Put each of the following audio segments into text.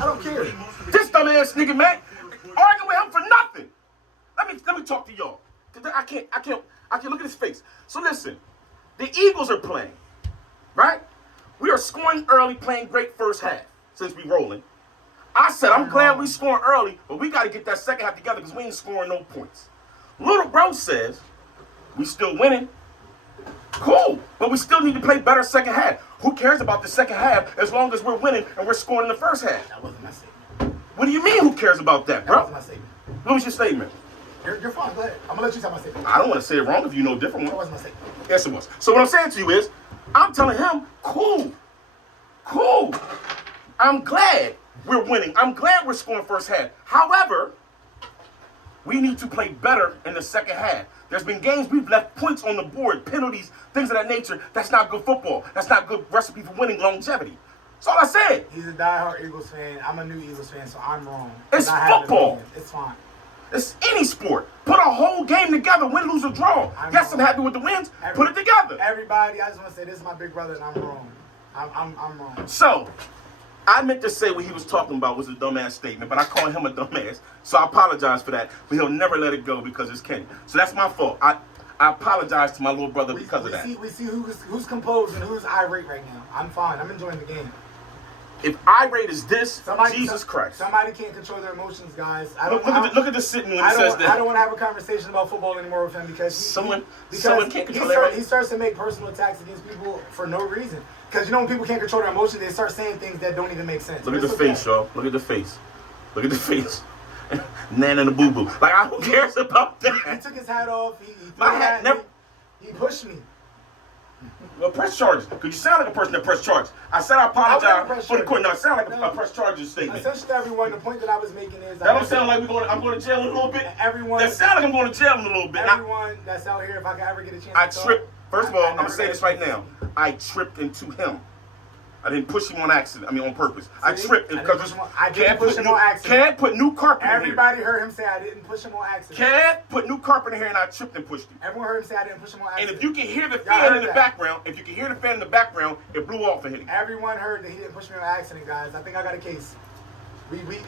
I don't care. This dumbass nigga, man, arguing with him for nothing. Let me talk to y'all. I can't look at his face. So listen, the Eagles are playing, right? We are scoring early, playing great first half since we rolling. I said, I'm glad we scoring early, but we got to get that second half together because we ain't scoring no points. Little bro says, we still winning. Cool, but we still need to play better second half. Who cares about the second half as long as we're winning and we're scoring in the first half? That wasn't my statement. What do you mean who cares about that, bro? That wasn't my statement. What was your statement? You're fine, go ahead. I'm going to let you tell my statement. I don't want to say it wrong if you know a different That one. wasn't my statement. Yes, it was. So what I'm saying to you is, I'm telling him, cool. I'm glad we're winning. I'm glad we're scoring first half. However, we need to play better in the second half. There's been games we've left points on the board, penalties, things of that nature. That's not good football. That's not good recipe for winning longevity. That's all I said. He's a diehard Eagles fan. I'm a new Eagles fan, so I'm wrong. It's football. It's fine. It's any sport. Put a whole game together, win, lose, or draw. Yes, I'm happy with the wins. Put it together. Everybody, I just want to say this is my big brother, and I'm wrong. I'm wrong. So, I meant to say what he was talking about was a dumbass statement, but I called him a dumbass. So I apologize for that. But he'll never let it go because it's Kenny. So that's my fault. I apologize to my little brother because of that. We see who's composed and who's irate right now. I'm fine. I'm enjoying the game. If irate is this, Jesus Christ. Somebody can't control their emotions, guys. Look at the sitting when he says that. I don't want to have a conversation about football anymore with him because someone can't control their emotions. He starts to make personal attacks against people for no reason. Because you know when people can't control their emotions, they start saying things that don't even make sense. Look at the face, y'all. Look at the face. Look at the face. Nana and the boo-boo. Like, who cares about that? He took his hat off. He pushed me. Well, press charges. Because you sound like a person that press charges. I said I apologize for the court. No, it sound like a press charges statement. Essentially, everyone, the point that I was making is... That don't sound like I'm going to jail in a little bit. That sound like I'm going to jail in a little bit. Everyone that's out here, if I can ever get a chance to tripped. First of all, I'm going to say this right now. I tripped into him. I didn't push him on accident. I mean, on purpose. I tripped because I didn't push him on accident. Can't put new carpet in here. Everybody heard him say I didn't push him on accident. Can't put new carpet in here and I tripped and pushed him. Everyone heard him say I didn't push him on accident. And if you can hear the fan in the background, it blew off and hit him. Everyone heard that he didn't push me on accident, guys. I think I got a case.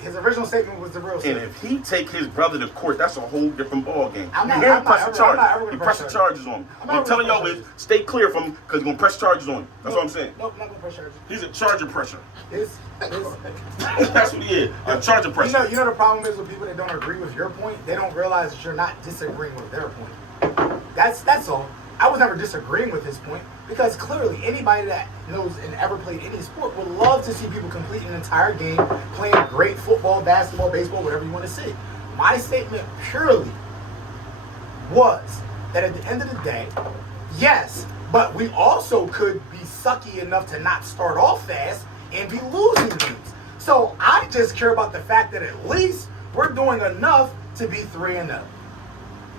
His original statement was the real statement. And if he take his brother to court, that's a whole different ball game. I'm pressing charges on him. I'm telling y'all is stay clear from him because he's gonna press charges on him. That's what I'm saying. Nope, not gonna press charges. He's a charger pressure. That's what he is. A charger pressure. You know the problem is with people that don't agree with your point. They don't realize that you're not disagreeing with their point. That's all. I was never disagreeing with his point because clearly anybody that knows and ever played any sport would love to see people complete an entire game, playing great football, basketball, baseball, whatever you want to see. My statement purely was that at the end of the day, yes, but we also could be sucky enough to not start off fast and be losing games. So I just care about the fact that at least we're doing enough to be 3-0.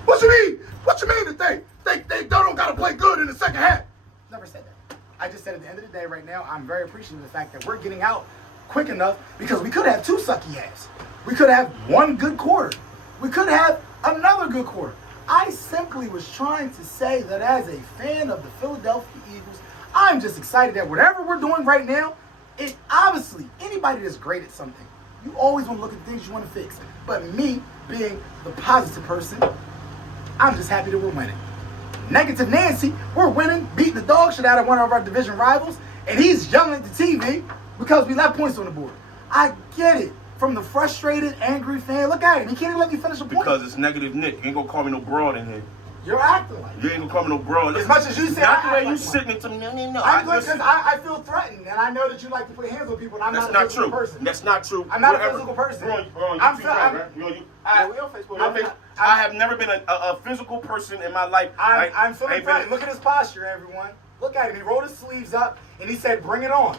What you mean? What you mean that they don't gotta play good in the second half? Never said that. I just said at the end of the day, right now, I'm very appreciative of the fact that we're getting out quick enough because we could have 2 sucky halves. We could have 1 good quarter. We could have another good quarter. I simply was trying to say that as a fan of the Philadelphia Eagles, I'm just excited that whatever we're doing right now, it obviously, anybody that's great at something, you always want to look at things you want to fix. But me, being the positive person, I'm just happy that we're winning. Negative Nancy, we're winning, beating the dog shit out of one of our division rivals, and he's yelling at the TV because we left points on the board. I get it. From the frustrated, angry fan, look at him. He can't even let me finish a point. Because it's negative Nick. You ain't gonna call me no broad in here. You're acting like you ain't gonna call me no broad. As much as you say, not the way you sitting into me. No. I feel threatened, and I know that you like to put hands on people, and I'm not a physical person. That's not true. I'm not a physical person. I have never been a physical person in my life. I'm feeling threatened. Look at his posture, everyone. Look at him. He rolled his sleeves up, and he said, "Bring it on."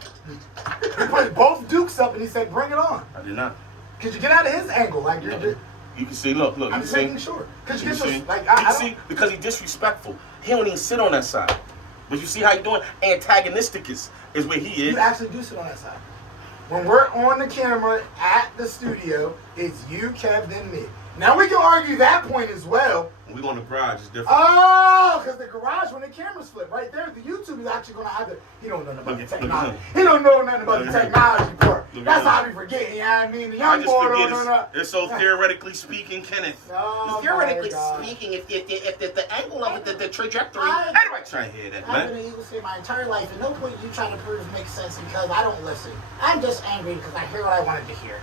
He put both dukes up, and he said, "Bring it on." I did not. Could you get out of his angle? Like you can see. Look. I'm just making sure. Could you get you see because he's disrespectful. He don't even sit on that side. But you see how he doing? Antagonistic is where he is. You actually do sit on that side. When we're on the camera at the studio, it's you, Kev, then me. Now we can argue that point as well. When we go in the garage, it's different. Oh, because the garage, when the cameras flip right there, the YouTube is actually going to have the. He don't know nothing about the technology. He don't know nothing about the technology part. That's how I be forgetting, you know what I mean? The young boy don't know nothing. It's so theoretically speaking, Kenneth. Oh, theoretically speaking, if the angle of it, the trajectory. Anyway, try to hear that, I've been man. an Eagles fan my entire life, and no point you trying to prove makes sense because I don't listen. I'm just angry because I hear what I wanted to hear.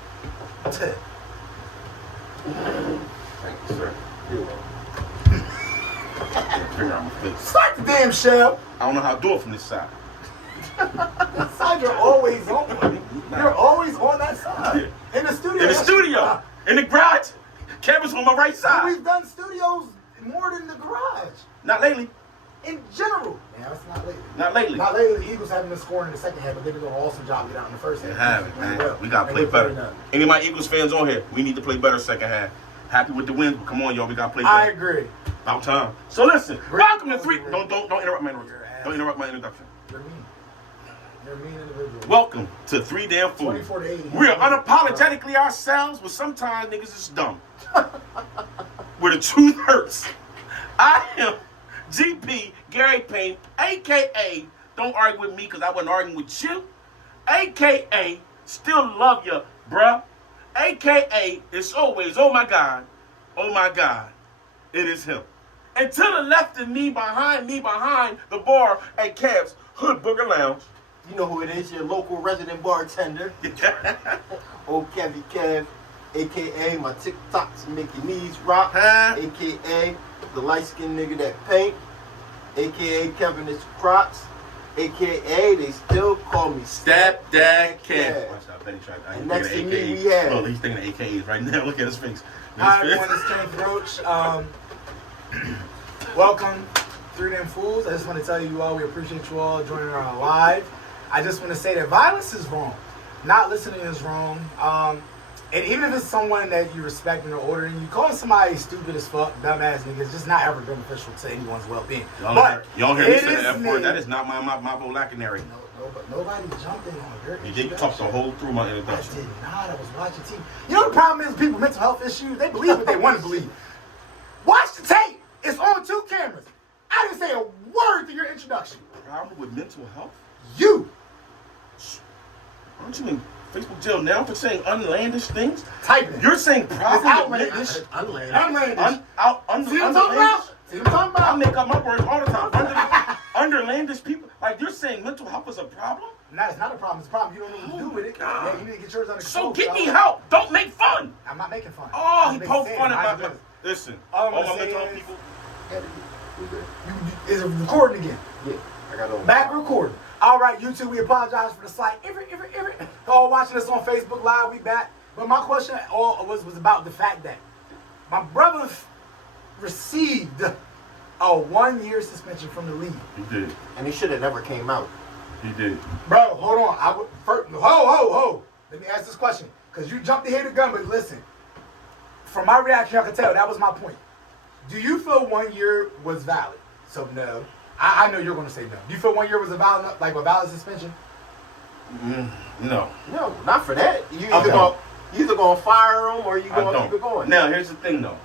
Thank you, sir. Finger on my face. Start the damn show. I don't know how to do it from this side. That side you're always on. You're always on that side. In the studio. In the studio. In the garage. Kevin's on my right side. We've done studios more than the garage. Not lately. In general. Yeah, that's not lately. Not lately. Not lately. The Eagles haven't been scoring in the second half, but they've been doing an awesome job getting out in the first half. They haven't, man. We got to play better. Any of my Eagles fans on here, we need to play better second half. Happy with the win, but come on, y'all. We got to play better. I agree. About time. So listen, welcome to three. Don't interrupt my introduction. Don't interrupt my introduction. You're mean. You're a mean individual. Welcome to Three Damn Fools. 24 to 80. We are unapologetically ourselves, but sometimes niggas is dumb. Where the truth hurts. I am GP Gary Payne, a.k.a. Don't argue with me because I wasn't arguing with you. A.k.a. Still love you, bruh. A.k.a. It's always, oh my God, it is him. And to the left of me, behind the bar at Cavs Hood Booger Lounge. You know who it is, your local resident bartender. Old Kevy Kev, a.k.a. my TikToks make your knees rock, a.k.a. the light-skinned nigga that paint, a.k.a. Kevin is Crocs, a.k.a. they still call me Stepdad Kev. Kev. Watch out, Benny tried. And next to me we have. Oh, he's thinking of AKAs right now. Look at his face. Hi, everyone. It's Kenneth Roach. Welcome, Three Damn Fools. I just want to tell you all we appreciate you all joining our live. I just want to say that violence is wrong. Not listening is wrong. And even if it's someone that you respect and are older than you, calling somebody stupid as fuck, dumbass nigga, is just not ever beneficial to anyone's well-being. Y'all hear me say the F word? That is not my vocabulary. But nobody jumped in on your You talked the whole through my I introduction. did not. I was watching TV. You know the problem is people with mental health issues, they believe what they want to believe. Watch the tape. It's on 2 cameras. I didn't say a word to your introduction. Problem with mental health? You. Aren't you in Facebook jail now for saying unlandish things? Type it. You're saying It's problem with outlandish. Unlandish. Outlandish. See what I'm talking underlandish? about? See what I'm talking I about? make up my words all the time. Underlandish people. Like, you're saying mental health is a problem? No, it's not a problem. It's a problem. You don't know what to do with it. God. Yeah, you need to get yours under So control. get me fella. help. Don't make fun. I'm not making fun. Oh, I'm he making poked sense. fun at Mind my... you, Listen, All I'm all gonna my say mental health is- people... Is it recording again? Yeah, I got on. Back recording. All right, YouTube, we apologize for the slight. All watching us on Facebook Live, we back. But my question was about the fact that my brother received a 1-year suspension from the league. He did. And he should have never came out. He did. Bro, hold on. Ho. Let me ask this question. Because you jumped ahead of the gun, but listen. From my reaction, I can tell that was my point. Do you feel 1 year was valid? So no. I know you're going to say no. Do you feel 1 year was a valid suspension? No. No, not for that. You Okay. either gonna fire him or you I gonna keep it don't. going. Now, here's the thing, though.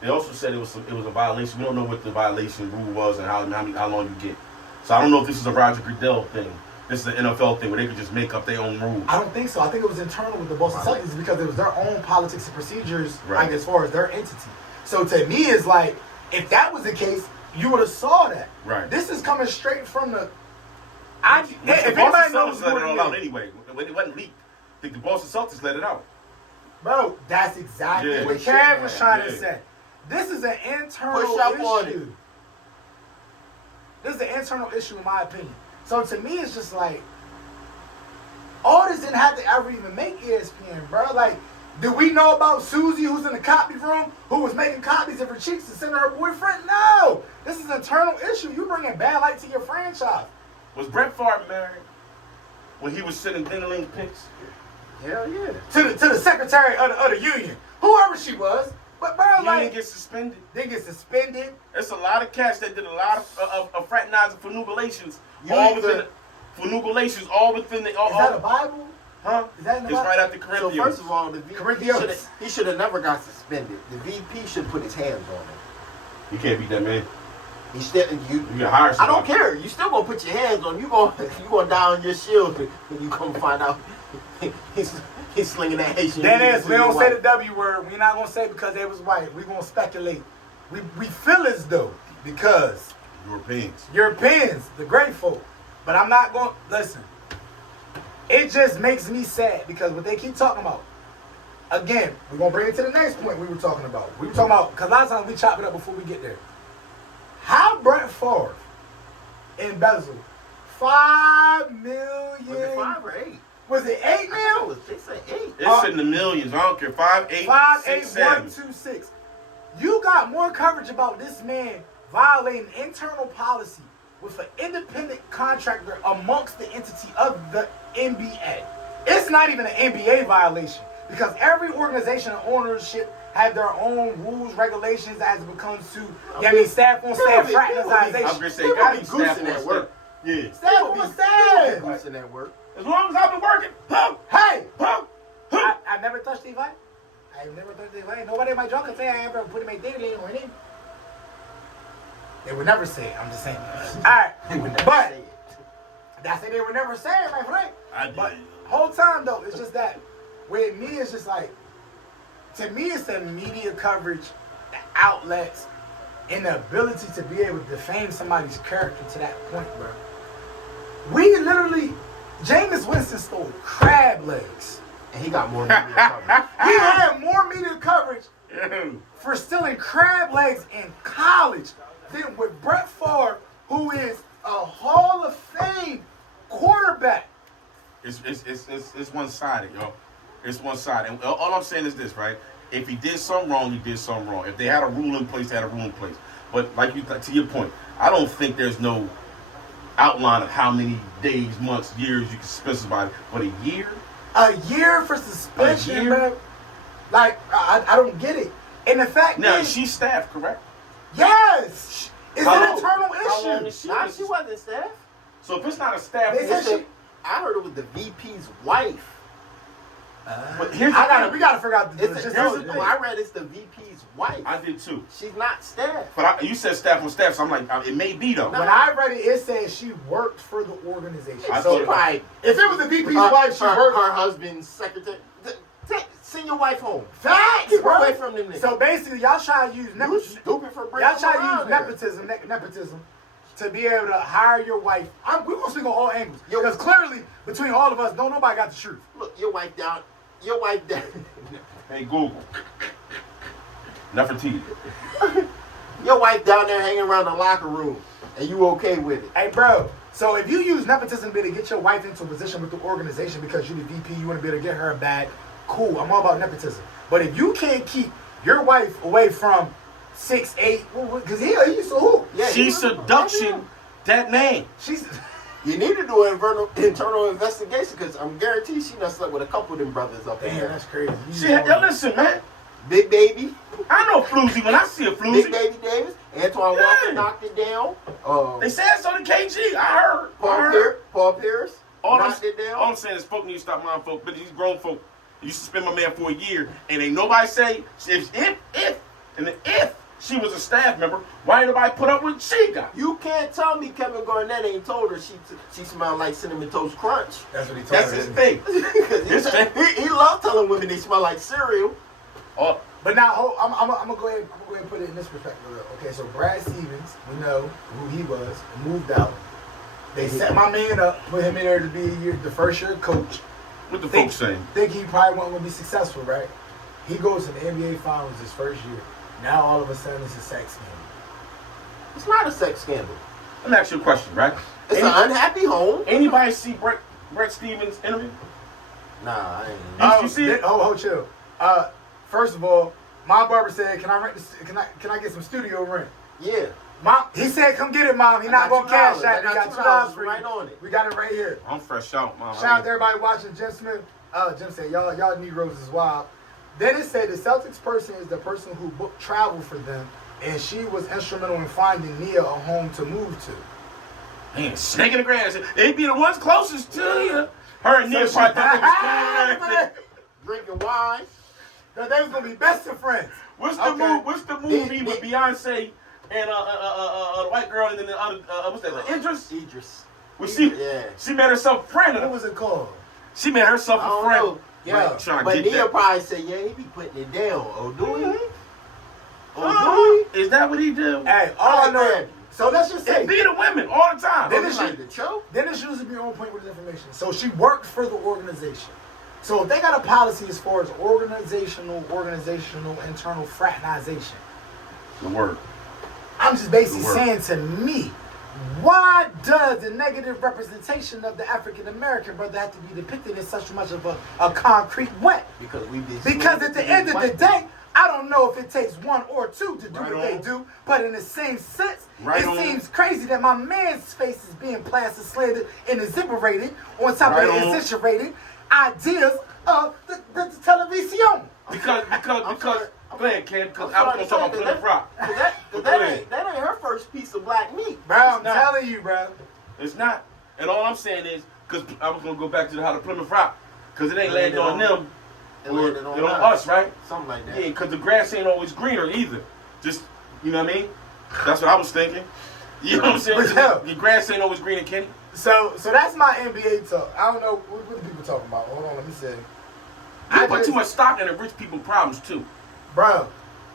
They also said it was a violation. We don't know what the violation rule was and how long you get. So I don't know if this is a Roger Goodell thing. This is an NFL thing where they could just make up their own rules. I don't think so. I think it was internal with the Boston Celtics because it was their own politics and procedures, Right. like as far as their entity. So to me, it's like if that was the case, you would have saw that. Right. This is coming straight from the. Which If the anybody Boston knows Celtics let what it all it out is, anyway. When it wasn't leaked, I think the Boston Celtics let it out. bro, that's exactly Yeah. what They should Kev was have. trying to Yeah. say. This is an internal Push up on it. issue. This is an internal issue, in my opinion. So to me, it's just like all this didn't have to ever even make ESPN, bro. Like, do we know about Susie, who's in the copy room, who was making copies of her cheeks to send to her boyfriend? No, this is an internal issue. You bringing bad light to your franchise. Was Brett Favre married when he was sending ding-a-ling pics? Hell yeah. To the secretary of the union, whoever she was. But bro, He like, didn't get suspended. they get suspended. There's a lot of cats that did a lot of fraternizing for nugulations. You All either- within the, all Is that a Bible? Huh? Is that in the It's Bible? right after So Corinthians. first of all, the VP Corinthians. he should have never got suspended. The VP should put his hands on him. You can't beat that man. He still You can hire I somebody. don't care. You still gonna put your hands on him. You gonna die on your shield when you come find out he's slinging that Haitian. Dennis, to we your don't say wife. the W word. We're not gonna say because they was white. We gonna speculate. We feel as though because Europeans, the great folk. But I'm not going to listen. It just makes me sad because what they keep talking about. Again, we're going to bring it to the next point we were talking about. We were talking about, because a lot of times we chop it up before we get there. How Brett Favre embezzled $5 million. Was it 5 or 8? Was it 8 mil? They said 8. It's in the millions. I don't care. 5, 8, 5, 6, 8, 7. 1, 2, 6. You got more coverage about this man violating internal policy with an independent contractor amongst the entity of the NBA. It's not even an NBA violation because every organization and ownership have their own rules, regulations as it comes to staff on staff I'm fraternization. going to say, They gotta be be goosing staff that on work. Yeah. Staff on staff. Goosing that work. As long as I've been working. Hey, Huh? I never touched Levi. I never touched Levi. Nobody in my job can say I ever put him in daily or anything. They would never say it. I'm just saying. All right, but that's it. They would never say it, my friend. But whole time though, it's just that with me, it's just like to me, it's the media coverage, the outlets, and the ability to be able to defame somebody's character to that point, bro. We literally, Jameis Winston stole crab legs. And he got more media coverage. He had more media coverage for stealing crab legs in college than with Brett Favre, who is a Hall of Fame quarterback. It's one-sided, yo. It's one-sided. And all I'm saying is this, right? If he did something wrong, he did something wrong. If they had a rule in place, they had a rule in place. But like to your point, I don't think there's no outline of how many days, months, years you can suspend somebody. But a year? A year for suspension, A year? man. Like, I don't get it. And the fact Now, is, she's staff, correct? yes, it's How an long- internal how long issue. is she? Nah, she wasn't staff. So if it's not a staff, They said issue, I heard it was the VP's wife. but here's the thing. We gotta figure out the Here's the thing. I read it's the VP's wife. I did too. She's not staff. But you said staff on staff, so I'm like, it may be though. When I read it, it said she worked for the organization. I So thought- Right. if it was the VP's wife, she worked. her husband's secretary. Send your wife home. Facts, Keep her bro. away from them niggas. So basically, y'all try to use You nepotism. stupid for bringing Y'all try her to use around there. nepotism to be able to hire your wife. We're gonna speak on all angles Yo. because clearly between all of us, don't nobody got the truth. Look, your wife down. Your wife down. Hey, Google. Nefertiti. Your wife down there hanging around the locker room, and you okay with it? Hey, bro. So if you use nepotism to be able to get your wife into a position with the organization because you're the VP, you want to be able to get her a bag. Cool. I'm all about nepotism. But if you can't keep your wife away from 6'8", because he used to hoop. Yeah, She's seduction that man. She's. You need to do an internal investigation because I'm guaranteed she done slept with a couple of them brothers up in Damn, here. that's crazy. She yo, listen, man. Big Baby, I know Floozy when I see a Big Floozy. Baby Davis, Antoine Yeah. Walker knocked it down. They said so to KG. I heard. Paul Pierce All knocked it all I'm down. saying is folk need to stop mind folk, but these grown folk. You suspend my man for a year, and ain't nobody say if she was a staff member, why ain't nobody put up with she got? You can't tell me Kevin Garnett ain't told her she smelled like Cinnamon Toast Crunch. That's what he told That's her. his thing. Because he loved telling women they smell like cereal. Oh, But now, I'm gonna go ahead and put it in this perspective. Okay, so Brad Stevens, we know who he was, moved out. They set my man up, put him in there to be the first year coach. what the folks saying? Think he probably wasn't gonna be successful, right? He goes to the NBA Finals his first year. Now all of a sudden it's a sex scandal. It's not a sex scandal. Let me ask you a question, right? It's an unhappy home. Anybody see Brett Stevens' interview? Nah, I ain't. You see it? Chill. First of all, my barber said, "Can I rent this? Can I get some studio rent?" Yeah. Mom, he said, "Come get it, Mom." He I not got gonna cash $2. that. I We got got $2 $2 for right you. on it. We got it right here. I'm fresh out, man. Shout out to everybody watching. Jim Smith. Jim said, y'all Negroes is wild. Then it said the Celtics person is the person who booked travel for them, and she was instrumental in finding Nia a home to move to. Man, snake in the grass. They be the ones closest to you. Her and Nia So probably thought they was cool and everything. Drinking wine. that they was gonna be best of friends. What's the Okay. What's the movie with Beyonce and the white girl and then the other what's that? Idris. Idris. Well, Yeah. she made herself a friend. What was it called? She made herself I a don't friend. know. Yeah. Trying to But get Nia that. probably said, yeah, he be putting it down. Oh, do he? Mhm. Oh, do he? Is that what he do? Hey, all I Like know. that. So let's just He say, beat the women all the time. Then Oh, it's he like the choke? Dennis usually be on point with his information. So she worked for the organization. So if they got a policy as far as organizational, internal fraternization, The word. I'm just basically The word. saying to me, why does the negative representation of the African American brother have to be depicted in such much of a concrete way? Because we be Because at the end of the day, I don't know if it takes one or two to do Right what they on. do, but in the same sense, Right it on. seems crazy that my man's face is being plastic slandered and exhiberated on top Right of the on. exaggerated ideas of the television. Because go ahead, kid, because I was gonna I'm talk about sorry, Plymouth Rock. that ain't her first piece of black meat. Bro, I'm not. telling you, bro. It's not. And all I'm saying is, because I was gonna go back to how the Plymouth Rock, because it ain't Landed landing on on- them, It or landed on us, right? Something like that. Yeah, because the grass ain't always greener either. Just, you know what I mean? That's what I was thinking. You know what I'm saying? Yeah. Your grass ain't always greener, Kenny. So that's my NBA talk. I don't know what the people talking about. Hold on, let me see. You put too much stock in the rich people problems too. Bro,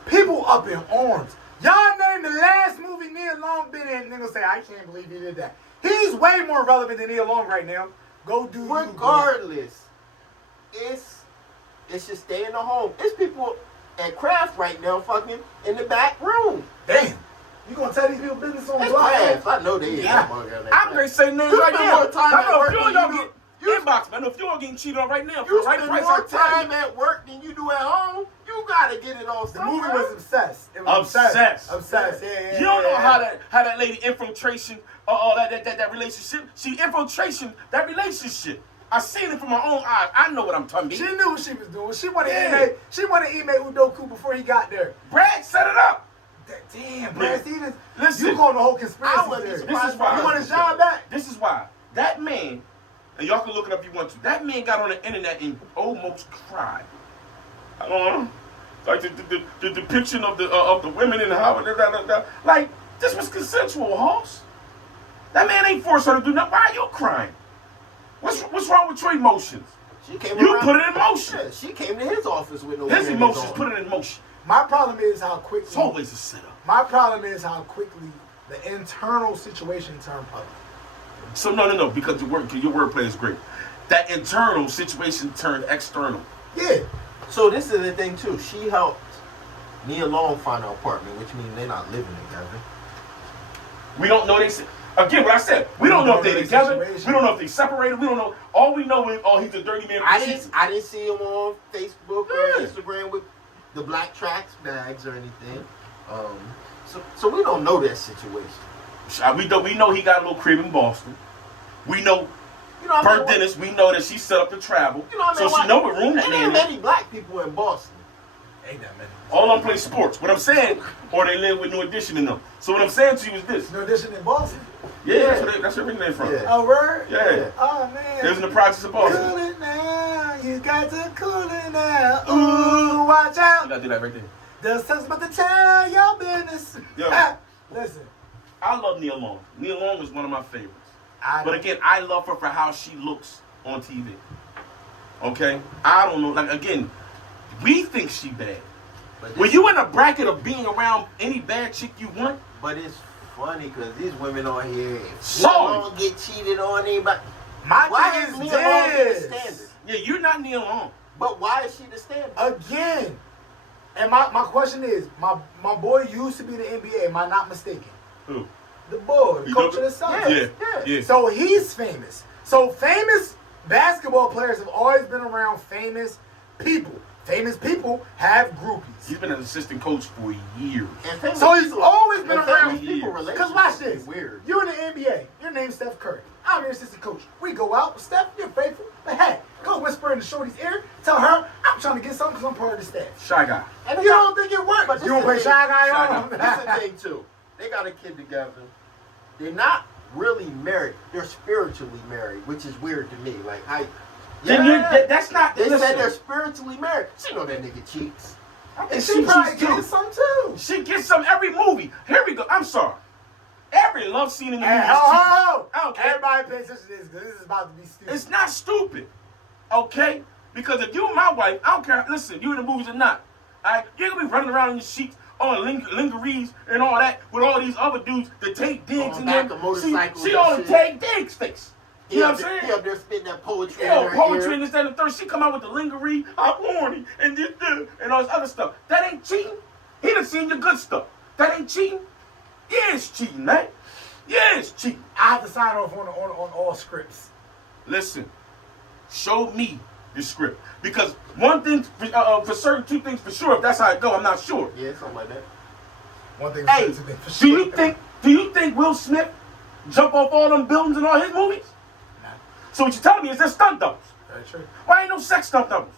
people up in arms. Y'all name the last movie Nia Long been in, and they gonna say, I can't believe he did that. He's way more relevant than Nia Long right now. Go do you, bro. Regardless, it's just stay in the home. It's people at Kraft right now fucking in the back room. Damn. You gonna tell these people business on It's block? Kraft. I know they Yeah. I'm gonna say names You right spend now. more time I at know work a few of than y'all you get do- inbox, man. I know a few of y'all getting cheated on right now for You the right spend price. more I tell time you. at work than you do at home. You gotta get it all The somewhere. movie was obsessed. It was Obsessed. Obsessed. Yeah. You don't know how that lady infiltration that relationship. She infiltration that relationship. I seen it from my own eyes. I know what I'm talking about. She knew what she was doing. She wanted Yeah. email. She wanted email Udoku before he got there. Brad set it up. Damn, Brad Stevens. Listen. You calling the whole conspiracy I wouldn't be theory. surprised This is why. You want his job back? This is why that man, and y'all can look it up if you want to. That man got on the internet and almost cried. Like the depiction of the women in the house. Like this was consensual, Hoss. That man ain't forced her to do nothing. Why are you crying? What's wrong with your emotions? She came You around- put it in motion. Yeah, she came to his office with no His cameras emotions on. put it in motion. My problem is how It's quickly. always a setup. My problem is how quickly the internal situation turned public. So no, because your wordplay is great. That internal situation turned external. Yeah. So this is the thing too. She helped Nia Long find an apartment, which means they're not living together. We don't know again, what I said, we don't know if they're their together. situation. We don't know if they separated. We don't know. All we know is, he's a dirty man. I didn't see him on Facebook or Yeah. Instagram with the black tracks bags or anything. So we don't know that situation. We know he got a little crib in Boston. We know You know what per I mean? Dennis. We know that she set up to travel. You know what I mean? So she know what room that There man ain't is. many black people in Boston. Ain't that many. All of them play sports. What I'm saying, or they live with New Edition in them. So what I'm saying to you is this. No addition in Boston. Yeah, that's where they from. Yeah. Oh, word? Yeah. Oh, man. They was in the projects of Boston. Cool it now. You got to cool it now. Ooh, watch You out. gotta do that right there. There's something about to tell your business. Yeah. Listen. I love Nia Long. Nia Long is one of my favorites. But Again, I love her for how she looks on TV. Okay? I don't know. Like, again, we think she bad. But When you in a bracket of being around any bad chick you want, But it's funny because these women on here, if So- Nia Long get cheated on anybody, my why thing is is Nia Long the this. standard? yeah, you're not Nia Long. But why is she the standard? Again. And my question is, my boy used to be in the NBA, am I not mistaken? Who? The boy, the You coach know- of the Celtics. Yeah. So he's famous. So famous basketball players have always been around famous people. Famous people have groupies. He's been an assistant coach for years. And famous So he's people- always been and around famous people years. Because watch relationships this. Weird. You in the NBA. Your name's Steph Curry. I'm your assistant coach. We go out. Steph, you're faithful. But hey, go whisper in the shorty's ear. Tell her I'm trying to get something because I'm part of the staff. Shy guy. And You don't think it works? But this You don't is play the Shy thing. Guy Shy on Guy. them? This is the thing too. They got a kid together. They're not really married. They're spiritually married, which is weird to me. Like, That's not. They listen, said they're spiritually married. She know that nigga cheats. and She probably cheats too. getting some too. She gets some every movie. Here we go. I'm sorry. Every love scene in the movie is cheap. Oh, I don't care. everybody pay attention to this because this is about to be stupid. It's not stupid, okay? Because if you and my wife, I don't care. Listen, you in the movies or not, all right? You're gonna be running around in your sheets, on lingeries and all that with all these other dudes that take digs On and back them. of motorcycles She and on shit. take digs face. You know what I'm saying? He up there spitting that poetry. Yo, in her poetry ear. and this, that, and the third. She come out with the lingerie, I'm horny, and this, and all this other stuff. That ain't cheating. He done seen your good stuff. That ain't cheating. Yeah, it's cheating, man. Yeah, it's cheating. I have to sign off on all scripts. Listen, show me the script. Because one thing for certain, two things for sure. If that's how it go, I'm not sure. Yeah, something like that. One thing Hey, for do sure. you think Will Smith jump off all them buildings in all his movies? No. So what you telling me is there's stunt doubles? Very true. Why ain't no sex stunt doubles?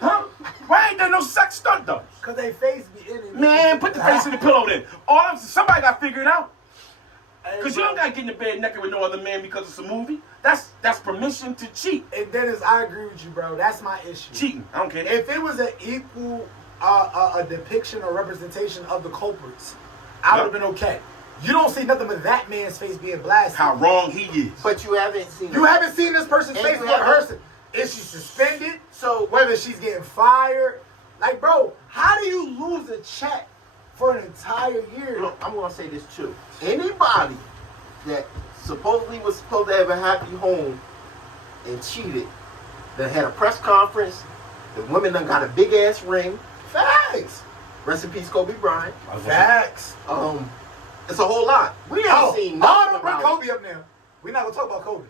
Huh? Why ain't there no sex stunt doubles? Because they face be in it. Man, put the face in the pillow then. Somebody got to figure it out. Hey, Because you bro. don't got to get in the bed naked with no other man because it's a movie. That's permission to cheat. And Dennis, I agree with you, bro. That's my issue. Cheating. I don't care. If it was an equal a depiction or representation of the culprits, I would have been okay. You don't see nothing but that man's face being blasted. How wrong he is. But you haven't seen. You haven't seen this person's And face you get haven't- hurt. Is she suspended? So Whether she's getting fired? Like, bro, how do you lose a check for an entire year? look, I'm gonna say this too. Anybody that supposedly was supposed to have a happy home and cheated, that had a press conference, the women done got a big ass ring. Facts. Rest in peace, Kobe Bryant. Facts. It's a whole lot. We ain't seen nothing don't bring about Kobe up now. We're not gonna talk about Kobe.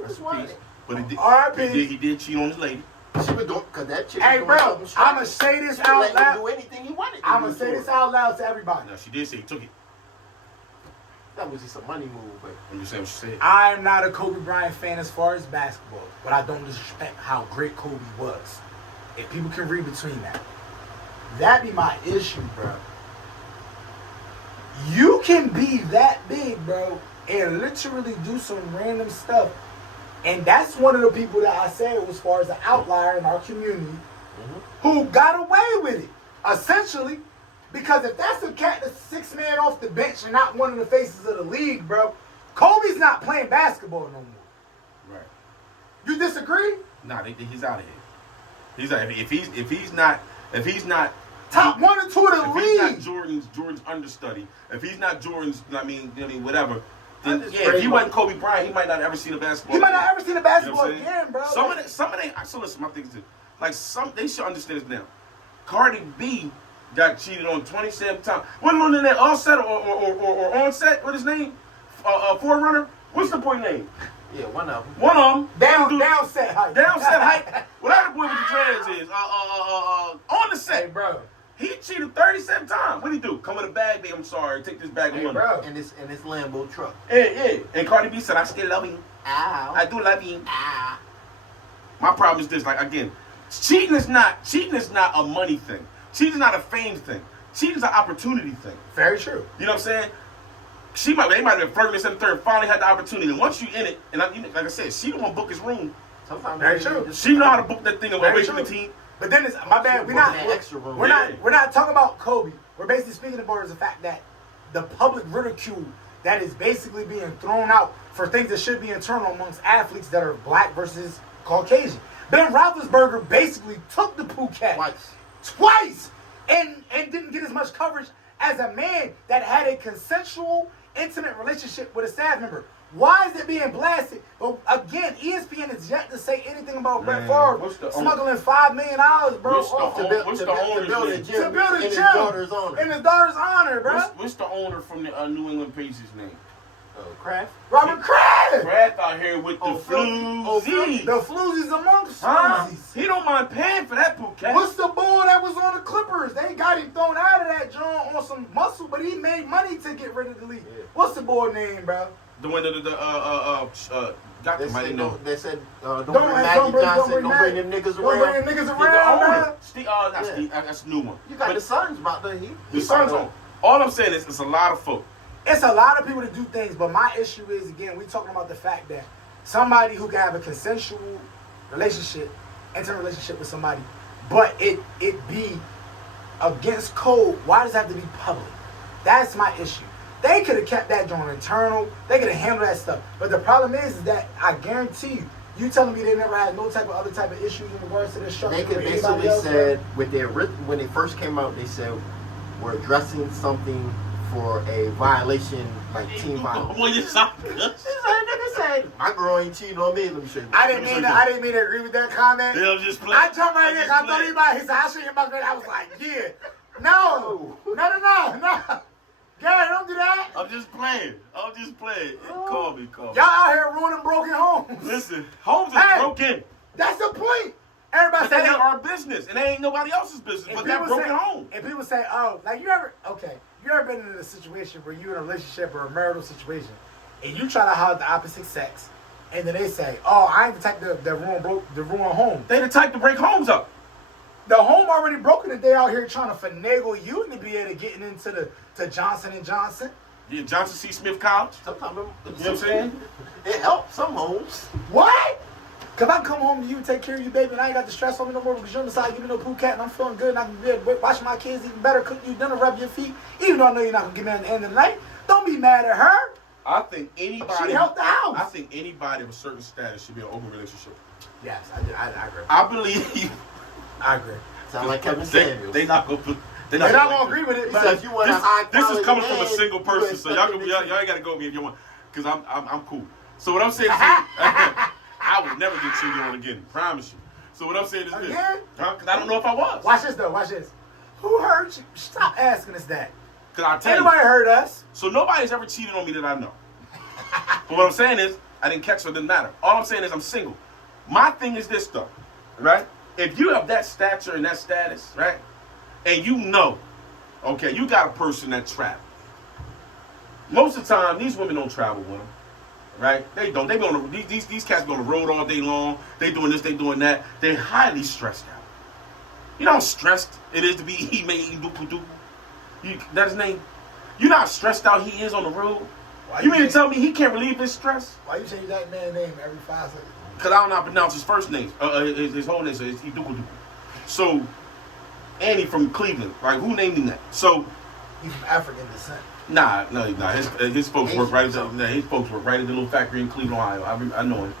That's why. But he R.I.P. did cheat on his lady. She was doing because that chick. Hey, was bro, doing something straight. I'ma say this She out let him loud. do anything he wanted. I'm gonna say this out loud to everybody. No, she did say he took it. That was just a money move, but I'm just saying what she said. I'm not a Kobe Bryant fan as far as basketball, but I don't disrespect how great Kobe was. If people can read between that, that be my issue, bro. You can be that big, bro, and literally do some random stuff. And that's one of the people that I said was far as an outlier in our community who got away with it, essentially. Because if that's a cat that's 6 man off the bench and not one of the faces of the league, bro, Kobe's not playing basketball no more. Right. You disagree? Nah, he's out of here. He's out. If he's not Top 1 or 2 of the if he's not league. Jordan's understudy, if he's not Jordan's, I mean whatever. I Then just yeah, if pray he for- wasn't Kobe Bryant, he might not have ever seen a basketball. He might game. not ever seen a You know basketball what I'm saying? again, bro. Some of they. So listen, my thing is this. Like they should understand this now. Cardi B got cheated on 27 times. Wasn't on that offset or onset? What his name? Forerunner. What's the boy name? yeah, one of them. One of them. down set height. Down set height. Whatever boy with the dreads is. On the Hey, set. bro. He cheated 37 times. What'd he do? Come with a bag, babe. I'm sorry. Take this bag of Hey, money. bro. And this Lambo truck. Yeah. And Cardi B said, I still love you. Ow. I do love you. Ah. My problem is this, like again, cheating is not a money thing. Cheating is not a fame thing. Cheating is an opportunity thing. Very true. You know what I'm saying? They might have been flirting this and third, finally had the opportunity. And once you in it, and like I said, she don't want to book his room. Sometimes Very they true. just- She know how to book that thing away Very from the true. team. But then it's my bad. We're that extra room. We're Yeah. not talking about Kobe. We're basically speaking about the fact that the public ridicule that is basically being thrown out for things that should be internal amongst athletes that are black versus Caucasian. Ben Roethlisberger basically took the Phuket twice and didn't get as much coverage as a man that had a consensual, intimate relationship with a staff member. Why is it being blasted? But again, ESPN is yet to say anything about Brett Man, Favre what's the smuggling $5 million, bro. What's the off owner- the what's to the build owner's a name? gym to build a in his gym daughter's honor. in his daughter's honor, bro. What's the owner from the New England Patriots name? Kraft. Robert Kraft. Kraft out here with the floozies. The floozies amongst Huh? floozies. He don't mind paying for that Phuket. What's the boy that was on the Clippers? They got him thrown out of that joint on some muscle, but he made money to get rid of the league. Yeah. What's the boy name, bro? The one that got They the money. said, No. they said don't Don't bring bring- Magic don't bring- Johnson, don't don't bring bring them niggas Don't bring around. niggas The around, owner. bro. That's a new one. You got But the Suns about to the Suns on. All I'm saying is, it's a lot of folk. It's a lot of people that do things, but my issue is, again, we talking about the fact that somebody who can have a consensual relationship, intimate relationship with somebody, but it be against code, why does it have to be public? That's my issue. They could have kept that joint internal. They could have handled that stuff. But the problem is that I guarantee you telling me they never had no type of other type of issues in regards to this structure. They could with anybody basically else, said when they first came out, they said we're addressing something for a violation like teen violence. Boy, you sound Nigga said my girl ain't cheating on me. Let me show you. I didn't mean to agree with that comment. Yeah, I'm just playing. I jumped right in. I thought he said I should hit my girl. I was like, yeah, no. Gary, don't do that. I'm just playing. Call me. Y'all out here ruining broken homes. Listen, homes is broken. That's the point. Everybody But that say ain't our business. And that ain't nobody else's business. But that broken home. And people say, oh, like you ever been in a situation where you're in a relationship or a marital situation and you try to hide the opposite sex and then they say, oh, I ain't the type to ruin home. They the type to break homes up. The home already broken and they out here trying to finagle you to be able to getting into to Johnson & Johnson. Yeah, Johnson C. Smith College. Sometimes You know what I'm saying? it helps some homes. What? Cause I come home to you, take care of you, baby, and I ain't got the stress on me no more because you're on the side, give me no poo cat, and I'm feeling good, and I can be able to watch my kids even better, cook you dinner, rub your feet, even though I know you're not gonna give me at the end of the night. Don't be mad at her. I think anybody. She helped the house. I think anybody of a certain status should be in an open relationship. Yes, I agree. I believe. I agree. Sound like Kevin Samuels. They not gonna. They're not gonna agree with it. He But said if you want This, a high this quality is coming from a man, single you person, so y'all ain't gotta go with me if you want, because I'm cool. So what I'm saying is, I would never get cheated on again. Promise you. So what I'm saying is this. Again? Because I don't know if I was. watch this though. Watch this. Who hurt you? Stop asking us that. Because I tell Anybody you. hurt us? So nobody's ever cheated on me that I know. But what I'm saying is, I didn't catch her, it didn't matter. All I'm saying is I'm single. My thing is this though, right? If you have that stature and that status, right? And you know, okay, you got a person that travels. Most of the time, these women don't travel with them, right? They don't. They be on these cats be on the road all day long. They doing this, they doing that. They highly stressed out. You know how stressed it is to be eating duku. That's his name. You know how stressed out he is on the road. You mean to tell me he can't relieve his stress? Why you change that man's name every 5 seconds? Because I don't know how to pronounce his first name, his whole name, so it's Iduku. So, and he from Cleveland, right? Who named him that? So, He's from African descent. nah. His folks work right at the little factory in Cleveland, Ohio. I know him.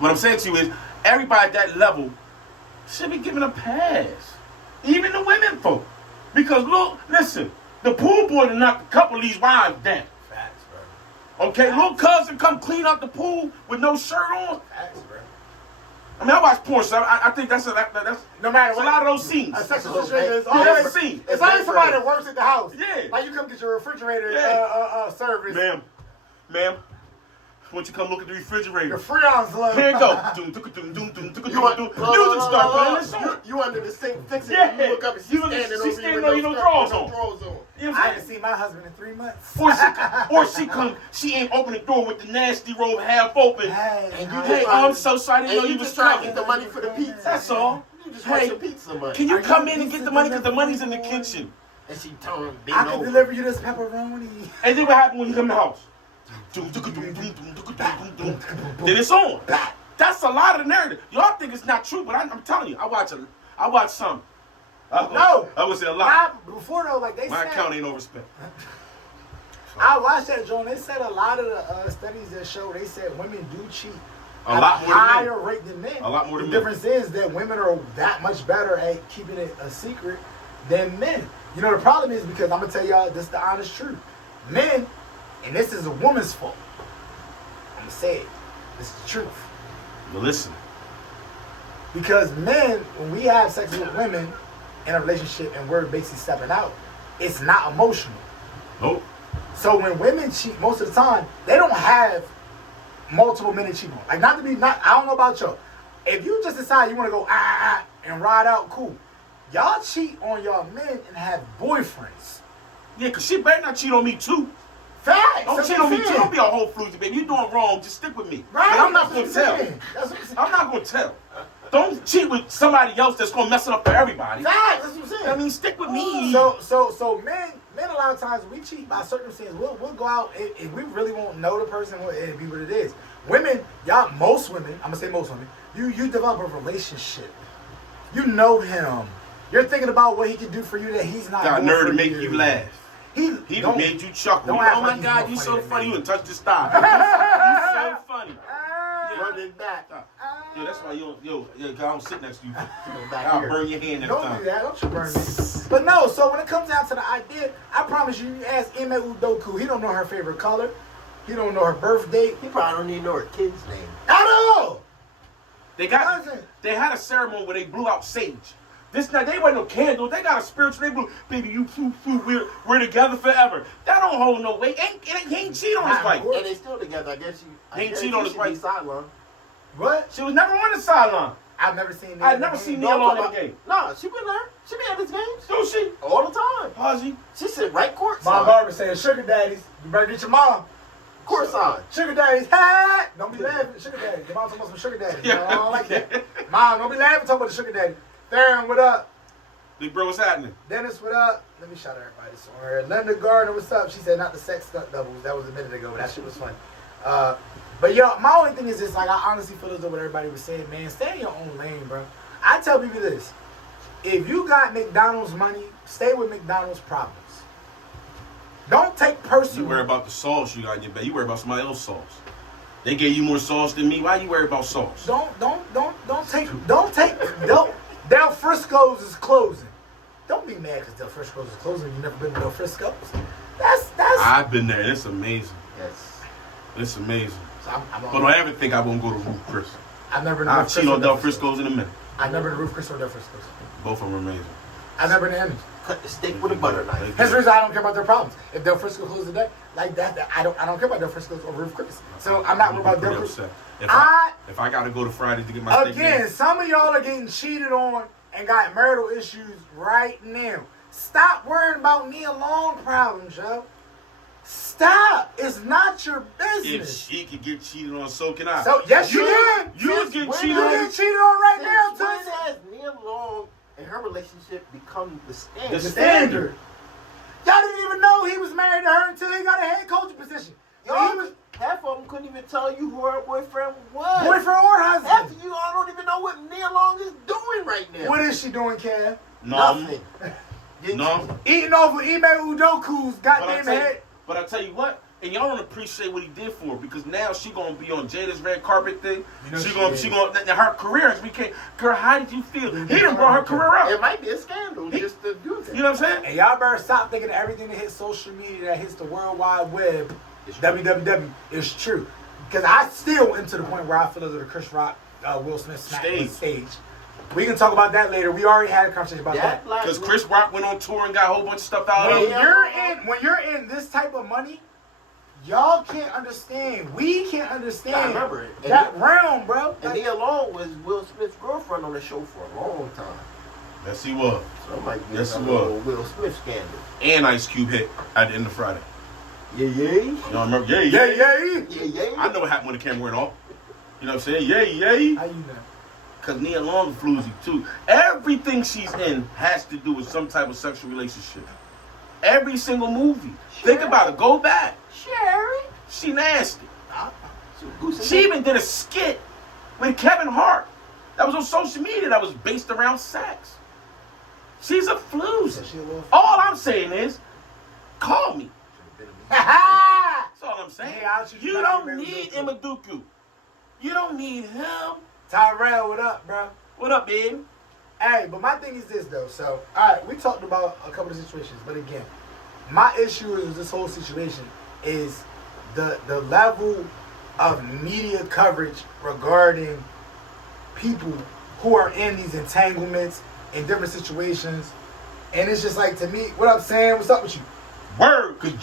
What I'm saying to you is, everybody at that level should be given a pass, even the women folk, because look, listen, the pool boy done knocked a couple of these wives down. Facts, bro. Okay, little cousin come clean up the pool with no shirt on. Facts, bro. I mean, I watch porn, so I think that's No matter a what. lot of those scenes. A sexual situation is Yeah, always that's a scene. It's always somebody that works at the house. Yeah. Like you come get your refrigerator service. Ma'am, why don't you come look at the refrigerator? Your Freon's love. Here it go. Music start playing this song. You under the sink fixing Yeah. it. You look up and she's standing over standing you on with your no drawers skirt, on. no drawers on. You know I what I'm haven't saying? seen my husband in 3 months. She ain't open the door with the nasty robe half open. Hey, And you Hey, just I'm so sorry to know and you you was just trying to coming. get the money for the pizza. That's all. You just Hey, want your pizza money. Can you Are come you in and get the decent money because the enough money's in the for kitchen? And she turned I big can over. deliver you this pepperoni. And then what happened when you come in the house? Then it's on. That's a lot of the narrative. Y'all think it's not true, but I'm telling you, I watch some. No. I would say a lot. Before though, like they My said, account ain't no respect. I watched that, John. They said a lot of the studies that show they said women do cheat A at lot a more than men. higher rate than men. A lot more than the men. difference is that women are that much better at keeping it a secret than men. You know the problem is because I'm gonna tell y'all this is the honest truth. Men, and this is a woman's fault. I'm gonna say it. This is the truth. But listen, Because men, when we have sex with women in a relationship and we're basically stepping out, it's not emotional. nope. So when women cheat, most of the time, they don't have multiple men to cheat on. Like I don't know about y'all. If you just decide you want to go and ride out, cool. Y'all cheat on y'all men and have boyfriends. Yeah, because she better not cheat on me too. Facts. Don't that's cheat what on I'm me too. saying. Don't be a whole floozy, baby. You doing wrong. Just stick with me. Right. But I'm not That's going what to I'm tell. saying. That's what I'm saying. I'm not going to tell. Don't cheat with somebody else that's going to mess it up for everybody. Facts. That's what I'm saying. I mean, stick with me. So men, men, a lot of times we cheat by circumstance. We'll go out if we really won't know the person. It'll be what it is. Women, most women. I'm gonna say most women. You develop a relationship. You know him. You're thinking about what he can do for you that he's not. Got doing nerve for to make you laugh. He done made you chuckle. Don't act Oh like my he's God, more you funny so than funny. me. You done touched the style. You so funny. Running back. Yo, that's why yo, I don't sit next to you. Back I'll here. burn your hand next Don't time. do that. Don't you burn me. But no, so when it comes down to the idea, I promise you ask Ime Udoku, he don't know her favorite color. He don't know her birth date. He probably don't even know her kid's name. I know. They had a ceremony where they blew out sage. This now they wasn't no candles. They got a spiritual. They blew, baby, you we're together forever. That don't hold no weight. He ain't cheat on his wife. And they still together. I guess He ain't cheat on his wife. Sideline. What? She was never on the sideline. I've never seen. I've never seen Nia Wrong in a game. Nah, she been there. She be at his games. Do she? All the time. Haji? She sit right court My side. barber said, "Sugar daddies, you better get your mom." Court side. Sugar daddies, ha! Don't be laughing, sugar daddy. Your mom's talking about some sugar daddy. Yeah. I don't like that. Mom, don't be laughing talking about the sugar daddy. Theron, what up? Big bro, what's happening? Dennis, what up? Let me shout out everybody somewhere. Linda Gardner, what's up? She said not the sex stunt doubles. That was a minute ago, but that shit was funny. But yo, my only thing is this, like, I honestly feel as though what everybody was saying, man, stay in your own lane, bro. I tell people this. If you got McDonald's money, stay with McDonald's problems. Don't take personal. You worry about the sauce you got in your bag. You worry about somebody else's sauce. They gave you more sauce than me. Why you worry about sauce? Don't take. Del Frisco's is closing. Don't be mad because Del Frisco's is closing. You never been to Del Frisco's. That's. I've been there. It's amazing. Yes. It's amazing. So I'm But don't ever think I won't go to Ruth Chris. I've never been to I'll Ruth cheat Chris on or Del Frisco's in a minute. I've never been to Ruth Chris or Del Frisco's. Both of them are amazing. I've never been to any. Cut the steak with a butter knife. Hence the reason I don't care about their problems. If Del Frisco closes today, like that, I don't care about Del Frisco's or Ruth Chris. So I'm not worried about Del Frisco. If I got to go to Friday to get my steak Again, some of y'all are getting cheated on and got marital issues right now. Stop worrying about Nia Long problems, yo. Stop. It's not your if business. she could get cheated on, so can I. So yes, you can. You was getting cheated You on. get cheated on right now, Since when too. has Nia Long and her relationship become the standard? The The standard. Y'all didn't even know he was married to her until he got a head coaching position. Y'all, He was half of them couldn't even tell you who her boyfriend was. boyfriend or Half husband. of you all don't even know what Nia Long is doing right now. What is she doing, Kev? Nothing. No. Eating off of Ime Udoku's goddamn head. But I tell you what, and y'all don't appreciate what he did for her because now she gonna be on Jada's red carpet thing. You know she gonna her career has became. Girl, how did you feel? He done brought her career It up. might be a scandal just to do that. You know what I'm saying? And y'all better stop thinking that everything that hits social media, that hits the World Wide Web, www, is true. Because I still am to the point where I feel as though the Chris Rock, Will Smith smack on stage. We can talk about that later. We already had a conversation about that. Because Chris Rock went on tour and got a whole bunch of stuff out of it. When you're in this type of money, y'all can't understand. We can't understand I remember it. that realm, bro. And Nia Long was Will Smith's girlfriend on the show for a long time. Yes, he was. So it might be Yes, a he little was. Will Smith scandal. And Ice Cube hit at the end of Friday. Yeah. Y'all remember? Yeah. Yeah. I know what happened when the camera went off. You know what I'm saying? Yeah. How you know? Because Nia Long floozy too. Everything she's in has to do with some type of sexual relationship. Every single movie. Think about it. Go back. Sherry. She nasty. Goose She even did a skit with Kevin Hart that was on social media that was based around sex. She's a floozy. All I'm saying is, call me. That's all I'm saying. Yeah, You don't need Imaduku. You don't need him. Tyrell, what up, bro? What up, babe? Hey, but my thing is this, though. So, all right, we talked about a couple of situations, but again, my issue is this whole situation is the level of media coverage regarding people who are in these entanglements in different situations. And it's just like, to me, what up, Sam? What's up with you? Word, because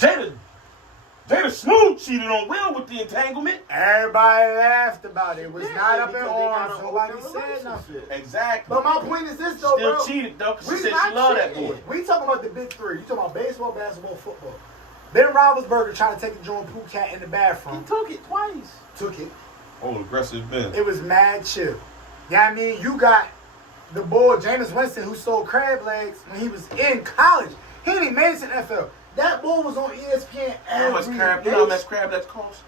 Jada Smooth cheated on Will with the entanglement. Everybody laughed about it. It was not up in because they got arms. an Nobody open said nothing. relationship. Exactly. But my point is this, though, Still bro. cheated, though, because she We said not she loved that cheating. boy. We talking about the big three. You talking about baseball, basketball, football. Ben Roethlisberger tried to take the Jordan Poole in the He bathroom. took it twice. Took it. Oh, aggressive Ben. It was mad chill. You know what I mean? You got the boy, Jameis Winston, who sold crab legs when he was in college. He didn't made it to the NFL. That bull was on ESPN You know how much crab? You know how much crab that's cost?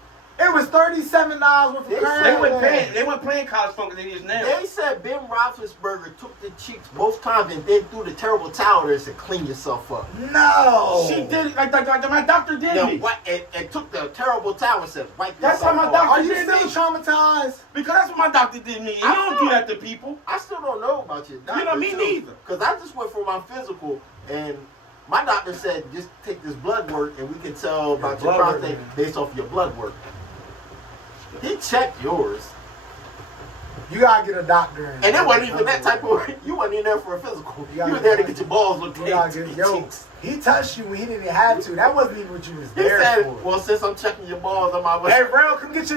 It was $37 worth of crab. They weren't playing college football. They just now. They said Ben Roethlisberger took the cheeks both times and then threw the terrible towel there and said, clean yourself up. No. She did it like my doctor did Now, me. what? And took the terrible towel and said, wipe That's yourself how my off. doctor Are you did still me. traumatized? Because that's what my doctor did me. And you don't do that to people. I still don't know about your doctor. You know, me neither. Because I just went for my physical and my doctor said, just take this blood work and we can tell about your blood work, prostate man. based off your blood work. He checked yours. You gotta get a doctor. And it wasn't even that type of, you wasn't even there for a physical. You gotta were there to get- get your balls looked You gotta at. get, yo, he touched you when he didn't have to. That wasn't even what you was He there said, for. well, since I'm checking your balls, I'm out. Hey, bro, come get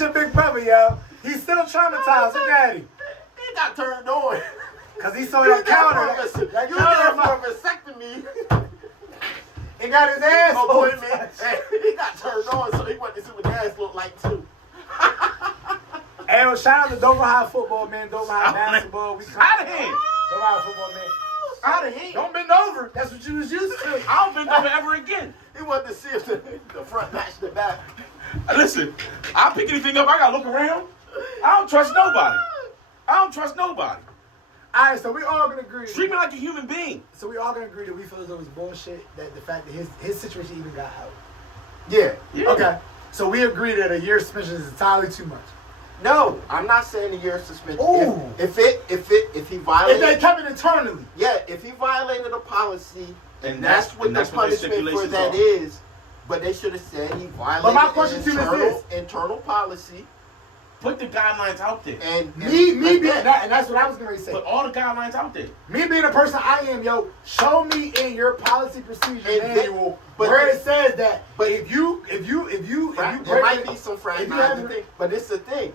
your big brother, yo. He's still traumatized. Look at him. He got turned on. Cause he saw You that counter. That there for counter. a vasectomy. He got his ass Appointment. open. Hey, he got turned on, so he wanted to see what his ass looked like too. Hey, yo, shout out to Dover High football, man. Dover High basketball. We Out of hand. Dover High football, man. Out of hand. Don't bend over. That's what you was used to. I don't bend over ever again. He wanted to see if the front matched the back. Listen, I'll pick anything up. I gotta look around. I don't trust nobody. All right, so we all gonna agree. Treat me like a human being. So we all gonna agree that we feel as though it was bullshit. That the fact that his situation even got out. Yeah. Yeah. Okay. So we agree that a year suspension is entirely too much. No, I'm not saying a year suspension. Ooh. If he If they violated, kept it internally. yeah, if he violated a policy, And and that's what the their punishment for stipulations that are. is. But they should have said he violated But my question an to you is internal, this. internal policy. Put the guidelines out there. And Me like being that, and that's what I was gonna say. Put all the guidelines out there. Me being the person I am, yo, show me in your policy procedure And then- manual but where then- it says that. but if you there might be some if you fragmented have- thing, but it's the thing.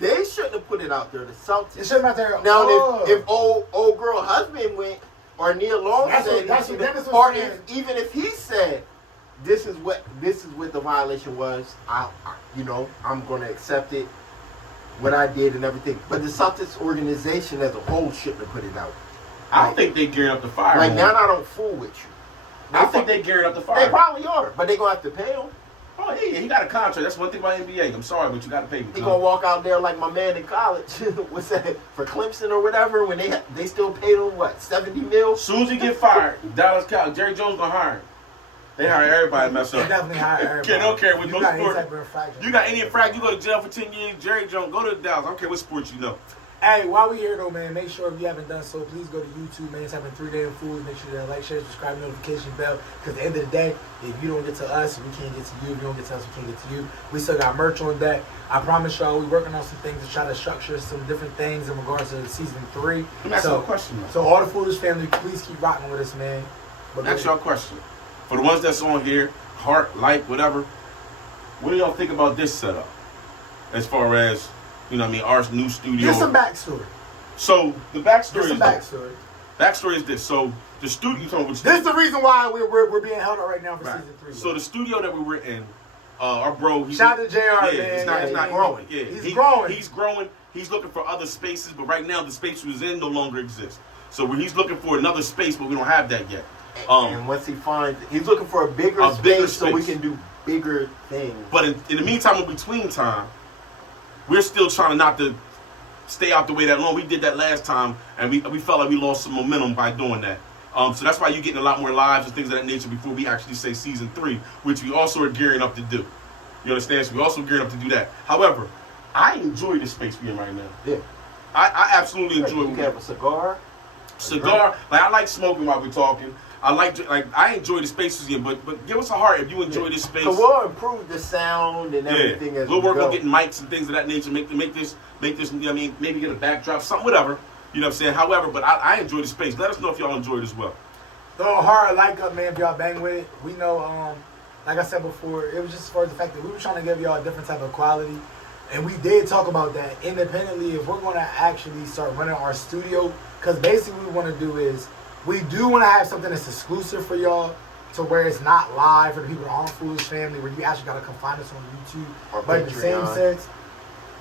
They shouldn't have put it out there. The Celtics. it should not there. Now, oh. if old girl husband went, or Nia Long That's said, what Dennis was or saying. even if he said, this is what the violation was, I'm going to accept it, what I did and everything. But the Celtics organization as a whole shouldn't have put it out. I don't think they gearing up the fire. Like him. now, I don't fool with you. I think they gearing up the They fire. probably are, but they gonna have to pay him. Oh, he got a contract. That's one thing about NBA. I'm sorry, but you got to pay me. He gonna walk out there like my man in college. What's that for Clemson or whatever? When they still paid him what, $70 million? As soon as he get fired, Dallas Cowboys, Jerry Jones gonna hire him. They hire everybody to mess They up. definitely hire everybody. They don't care what you no got any sport. type of infraction. You got any infraction, you go to jail for 10 years. Jerry Jones, go to Dallas. I don't care what sport you know. Hey, while we here though, man, make sure if you haven't done so, please go to YouTube, man. It's having 3 Damn Fools. Make sure you like, share, subscribe, notification bell. Because at the end of the day, if you don't get to us, we can't get to you. If you don't get to us, we can't get to you. We still got merch on deck. I promise y'all, we working on some things to try to structure some different things in regards to season 3. Let me ask you a question, man. So all the Foolish family, please keep rocking with us, man. But Ask y'all a question. For the ones that's on here, heart, like, whatever, what do y'all think about this setup? As far as, our new studio. give some backstory. So the backstory Give some backstory. is this. So the studio, This is the reason why we're being held up right now for right. season 3. So the studio that we were in, our bro, Shout out to JR, man. it's not Yeah, growing. Yeah, he's growing. He's growing. He's looking for other spaces, but right now the space he was in no longer exists. So he's looking for another space, but we don't have that yet. And once he finds, he's looking for a bigger space so we can do bigger things. But in the meantime, in between time, we're still trying not to stay out the way that long. We did that last time, and we felt like we lost some momentum by doing that. So that's why you're getting a lot more lives and things of that nature before we actually say season 3, which we also are gearing up to do. You understand? So we're also gearing up to do that. However, I enjoy the space we're in right now. Yeah. I absolutely enjoy You can have a cigar. cigar. Like I like smoking while we're talking. I enjoy the spaces here, but give us a heart if you enjoy this space. So we'll improve the sound and everything as we'll work go. on getting mics and things of that nature. Make this. Maybe get a backdrop, something, whatever. You know what I'm saying? However, but I enjoy the space. Let us know if y'all enjoy it as well. Throw a hard like up, man, if y'all bang with it. We know, like I said before, it was just for the fact that we were trying to give y'all a different type of quality. And we did talk about that independently. If we're going to actually start running our studio, because basically what we want to do is, we do want to have something that's exclusive for y'all, to where it's not live for the people on Foolish Family, where you actually got to come find us on YouTube. Or But in the same Patreon. sense,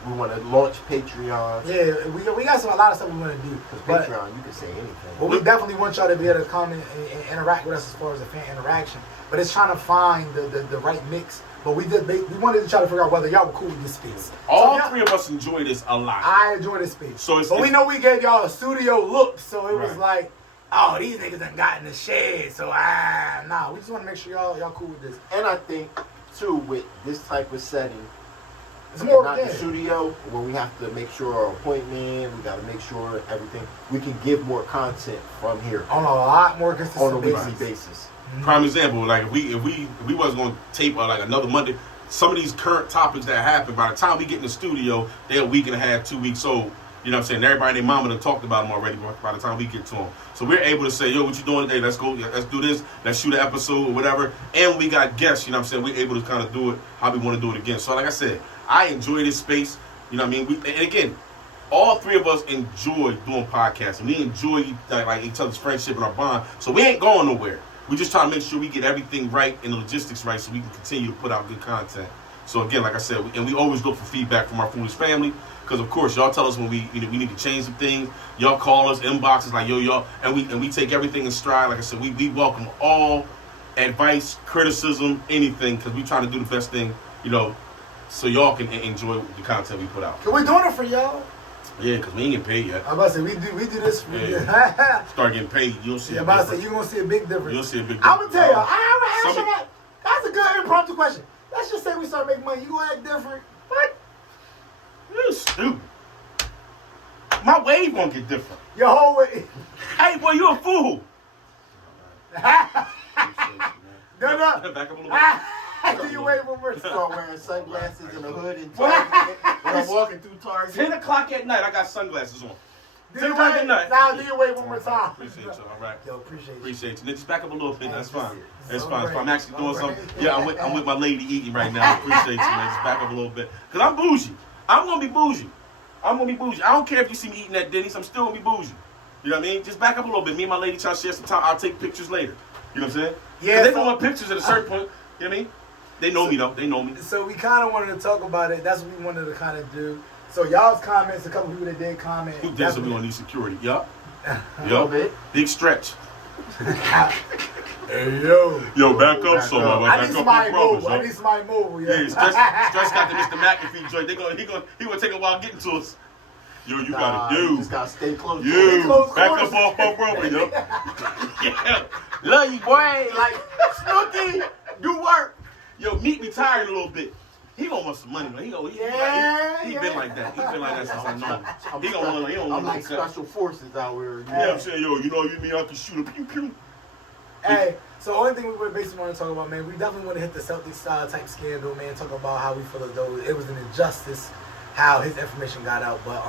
We want to launch Patreon. Yeah, we got a lot of stuff we want to do. Because But, Patreon, you can say anything. but we definitely want y'all to be able to comment and interact with us as far as the fan interaction. But it's trying to find the right mix. But we wanted to try to figure out whether y'all were cool with this space. All So, three of us enjoy this a lot. I enjoy this space. So but we know we gave y'all a studio look, so it was Right. like, oh, these niggas done got in the shed. So nah, we just want to make sure y'all cool with this. And I think, too, with this type of setting, It's more not the organic. studio, where we have to make sure our appointment, we got to make sure everything, we can give more content from here On a lot more on a consistent weekly basis. basis. Prime example, like if we wasn't gonna tape like another Monday, some of these current topics that happen, by the time we get in the studio, they're a week and a half, 2 weeks old. You know what I'm saying? Everybody and their mama done talked about them already by the time we get to them. So we're able to say, yo, what you doing today? Let's go, let's do this, let's shoot an episode or whatever. And we got guests, you know what I'm saying? We're able to kind of do it how we want to do it again. So like I said, I enjoy this space. You know what I mean? And again, all three of us enjoy doing podcasting. We enjoy like each other's friendship and our bond. So we ain't going nowhere. We just trying to make sure we get everything right and the logistics right so we can continue to put out good content. So again, like I said, we always look for feedback from our foolish family, because of course y'all tell us when we need to change some things. Y'all call us, inboxes like y'all, and we take everything in stride. Like I said, we welcome all advice, criticism, anything, because we trying to do the best thing, so y'all can enjoy the content we put out. Can we doing it for y'all? Yeah, because we ain't getting paid yet. I'm about to say we do this for Yeah. Start getting paid, you'll see. Yeah, I'm about to say you're gonna see a big difference. You'll see a big I'm gonna difference. tell y'all. I Some- that. That's a good impromptu question. Let's just say we start making money. You gonna act different? What? You stupid. My wave won't get different. Your whole way. Hey, boy, you a fool. No. Back up a little bit. Do you wait one more time? Start wearing sunglasses and a hood and What? Target when I'm walking through Target. 10 o'clock at night, I got sunglasses on. Do 10 you o'clock wait? at night. Now do you wait one more time? Appreciate you, all right. Yo, appreciate you. Appreciate you. Then just back up a little bit. That's fine. It's all fine. right. I'm actually doing All something. right. Yeah, I'm with my lady eating right now. Appreciate you, man. Just back up a little bit. Because I'm bougie. I'm going to be bougie. I don't care if you see me eating at Denny's. I'm still going to be bougie. You know what I mean? Just back up a little bit. Me and my lady try to share some time. I'll take pictures later. You know what I'm saying? Yeah, 'Cause they so- don't want pictures at a certain point. You know what I mean? They know me, though. They know me. So we kind of wanted to talk about it. That's what we wanted to kind of do. So y'all's comments, a couple people that did comment. Who did that's so we what- going to need security? Yup. little bit. Big stretch. Hey, yo. Yo, back up Back some. up. I need somebody mobile. I need somebody mobile. Yeah, Stress got the Mr. McAfee joint. He gonna take a while getting to us. Yo, you got it. You You. just gotta stay close. You. Close Back quarters. up off my brother, yo. Yeah. Love you, boy. Like, Snooky, do work. Yo, Meat retired a little bit. He gonna want some money, man. He Yeah. been like that. He been like that since I know him. He gonna want. He don't I'm want like to. special forces out here. You know what I'm saying? Yo, you know me, I can shoot a pew pew. Hey, so the only thing we would basically want to talk about, man, we definitely want to hit the Celtics type scandal, man. Talk about how we feel as though it was an injustice how his information got out. But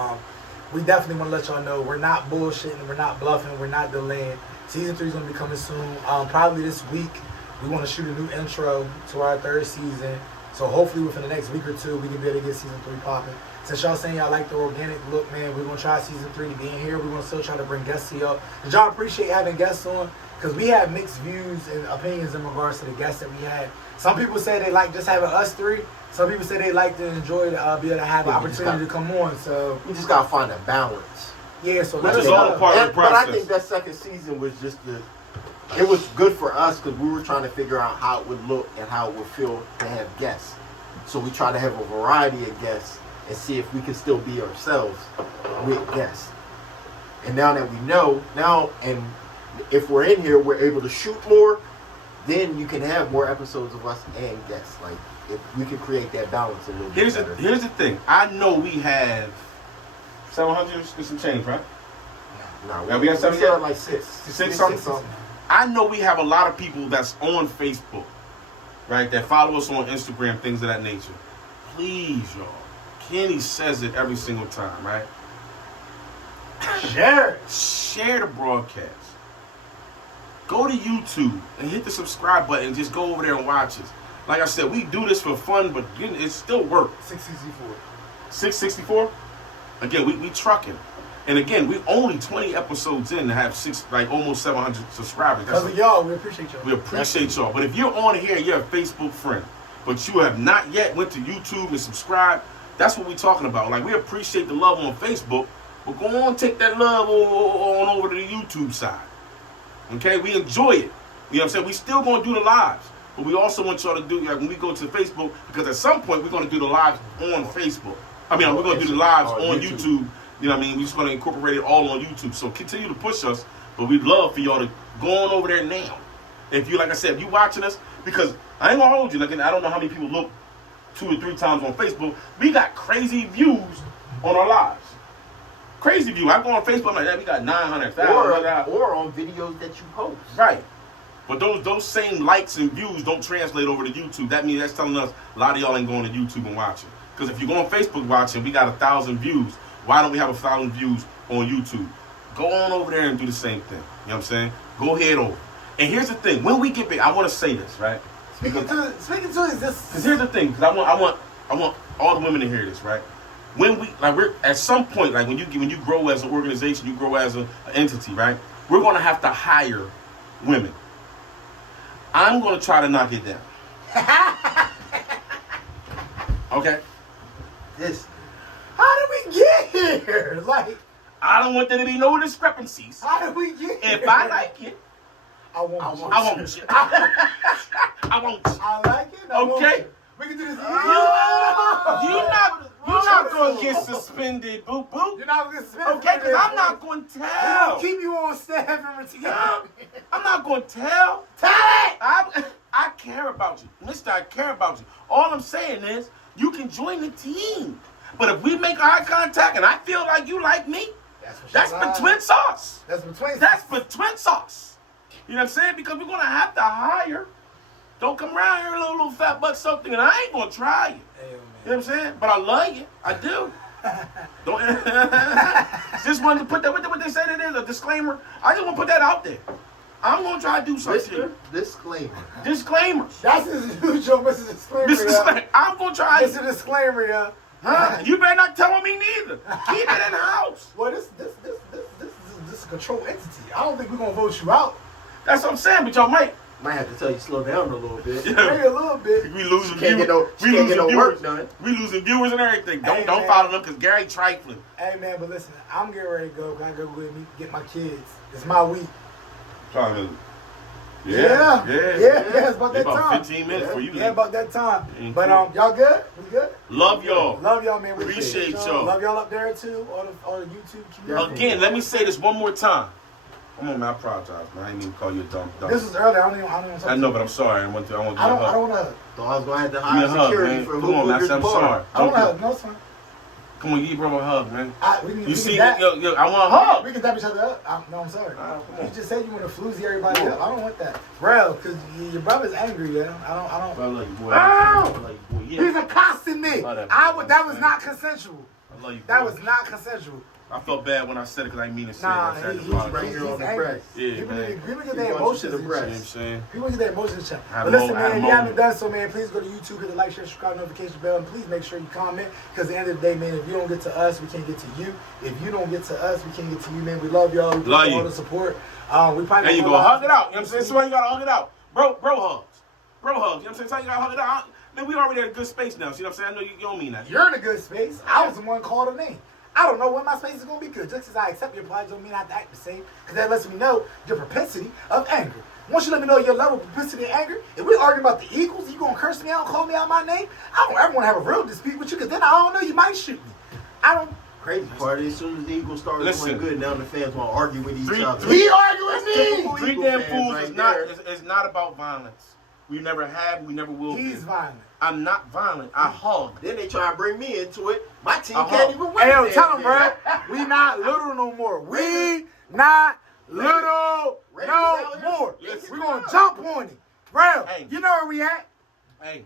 we definitely want to let y'all know we're not bullshitting, we're not bluffing, we're not delaying. Season 3 is going to be coming soon. Probably this week. We want to shoot a new intro to our third season. So hopefully within the next week or two, we can be able to get season 3 popping. Since y'all saying y'all like the organic look, man, we're going to try season 3 to be in here. We're going to still try to bring guests to y'all. Did y'all appreciate having guests on? Because we have mixed views and opinions in regards to the guests that we had. Some people say they like just having us three. Some people say they like to enjoy be able to have an Yeah, we just opportunity to come on. So, We just gotta find a balance. yeah, so Which let us is all know. part of the But I process. think that second season was just it was good for us because we were trying to figure out how it would look and how it would feel to have guests. So we try to have a variety of guests and see if we can still be ourselves with guests. And now that we know, and if we're in here, we're able to shoot more, then you can have more episodes of us and guests. Like, if we can create that balance a little bit better. Here's the thing. I know we have 700 and some change, right? No, Yeah, we got something said yet? like six. Six something? I know we have a lot of people that's on Facebook, right, that follow us on Instagram, things of that nature. Please, y'all. Kenny says it every single time, right? Share the broadcast. Go to YouTube and hit the subscribe button and just go over there and watch us. Like I said, we do this for fun, but it's still work. 664. 664? Again, we trucking. And again, we only 20 episodes in to have almost 700 subscribers. Because of y'all, we appreciate y'all. We appreciate y'all. But if you're on here, you're a Facebook friend, but you have not yet went to YouTube and subscribed, That's what we're talking about. Like, we appreciate the love on Facebook, but go on and take that love on over to the YouTube side. Okay? We enjoy it. You know what I'm saying? We still going to do the lives. But we also want y'all to do, like, when we go to Facebook, because at some point we're going to do the lives on Facebook. I mean, we're going to do the lives on YouTube. You know what I mean? We're just going to incorporate it all on YouTube. So continue to push us, but we'd love for y'all to go on over there now. If you, like I said, if you watching us, because I ain't going to hold you. Like, I don't know how many people look 2 or 3 times on Facebook. We got crazy views on our lives. Crazy view. I go on Facebook, I'm like, yeah, we got 900,000. Or on videos that you post. Right. But those same likes and views don't translate over to YouTube. That means that's telling us a lot of y'all ain't going to YouTube and watching. Because if you go on Facebook watching, we got 1,000 views. Why don't we have 1,000 views on YouTube? Go on over there and do the same thing. You know what I'm saying? Go head over. And here's the thing. When we get big, I want to say this, right? Speaking to is this. Because here's the thing. Because I want all the women to hear this, right? When we're at some point, like when you grow as an organization, you grow as an entity, right? We're going to have to hire women. I'm going to try to knock it down. Okay? How did we get here? Like, I don't want there to be no discrepancies. how did we get here? If I like it, I want I want you. I want you. I like it. I want Okay? you. We can do this. You're not going to get suspended, boo boo. You're not going to spend. Okay? Because I'm not going to tell. Keep you on staff and together. I'm not going to tell. Tell it. I care about you. Mister, I care about you. All I'm saying is, you can join the team. But if we make eye contact and I feel like you like me, that's between sauce. That's between. That's between sauce. You know what I'm saying? Because we're going to have to hire. Don't come around here, little fat butt something, and I ain't going to try you. Hey, You know what I'm saying? But I love you. I do. Don't. Just wanted to put that, what they said it is, a disclaimer. I just want to put that out there. I'm going to try to do something. Disclaimer. Disclaimers. That's his new joke. This is a disclaimer. This is I'm going to try. This is a disclaimer, yeah. Huh? You better not tell me neither. Keep it in the house. Well, this is a control entity. I don't think we're gonna vote you out. That's what I'm saying, but y'all might have to tell you slow down a little bit. Maybe a little bit. We losing Can't get viewers. no work done. We losing viewers and everything. Hey, Don't man. follow them because Gary trifling. Hey man, but listen, I'm getting ready to go. Gotta go with me, get my kids. It's my week. Trying to. Yeah. It's about that About time. 15 minutes for you. Yeah, about that time. Mhm. But y'all good? We good? Love y'all. Love y'all, man. We Appreciate y'all. Love y'all up there too, all the YouTube community. Again, let me say this one more time. Come on, man. I apologize, man. I didn't even call you a dumb. This was early. I don't want to. I know, but I'm sorry. I want to. I don't want to. So I was going to have to Give me hire a hug, security man. for Come on, man. I'm sorry. I don't want to. No, it's fine. Come on, give your brother a hug, man. We See, can yo, I want a hug. We can dap each other up. No, I'm sorry. Come on. You just said you want to floozy everybody up. I don't want that, bro. Because your brother's angry. Yeah, I don't. I love you, boy. Ow! I love you, boy. Yeah. He's accosting me. That was not consensual. I love you, boy. That was not consensual. I felt bad when I said it because I didn't mean to say Nah, it. I said he's it. right here on the press. Yeah, People man. get their emotions in You know what I'm check. saying? People get their emotions in check. Have But listen, a man, if you moment. haven't done so, man, please go to YouTube, hit the like, share, subscribe, notification bell, and please make sure you comment. Because at the end of the day, man, if you don't get to us, we can't get to you. If you don't get to us, we can't get to you, man. We love y'all. We Love appreciate you. all the support. We probably There you go. Hug it out. You know what I'm saying? Somebody got to hug it out. Bro hugs. Bro hugs. You know what I'm saying? So you got to hug it out. Man, we already at a good space now. See what I'm saying? I know you don't mean that. You're in a good space. I was the one called a name. I don't know when my space is going to be good. Just as I accept your apology don't mean I have to act the same. Because that lets me know your propensity of anger. Once you let me know your level of propensity of anger, if we're arguing about the Eagles, you going to curse me out and call me out my name? I don't ever want to have a real dispute with you because then I don't know, you might shoot me. I don't. Crazy part is, as soon as the Eagles start Listen. doing good, now the fans want to argue with each other. He arguing with me! Typical Three Eagle damn fans fools right is not there. is not about violence. We never have, we never will He's be. violent. I'm not violent. I hug. Then they try to bring me into it. My team Uh-huh. can't even win. Hey, yo, the tell him, damn bro. game. We not little no more. We not little no more. Listen. We're going to jump on it. Bro, Hey. you know where we at? Hey,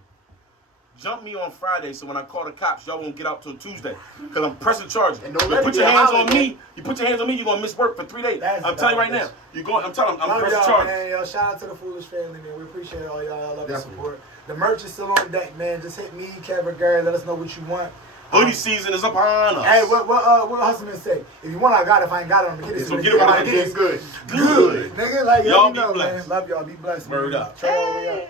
jump me on Friday so when I call the cops, y'all won't get out till Tuesday. Because I'm pressing charges. And don't You let it put be your a hands on holiday. me, you're going to miss work for 3 days. That's I'm telling you right now. dumb, I'm telling you, I'm Love pressing y'all, charges. man. Yo, shout out to the Foolish family, man. We appreciate all y'all. Y'all love the Definitely. support. The merch is still on deck, man. Just hit me, Kevin, Gary. Let us know what you want. Hoodie season is upon us. Hey, what Hustleman say? If you want, I got it. If I ain't got it, I'm gonna get it. So get it when I get it. Good. Good. Nigga, like, Y'all you be know, blessed. man. Love y'all. Be blessed, man. Word up. Turn all the way up.